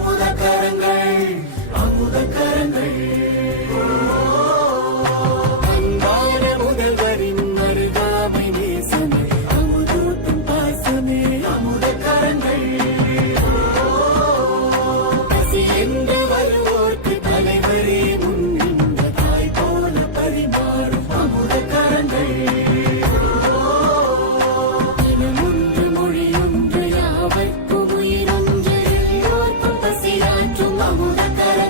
அமுத ಮುದಕರ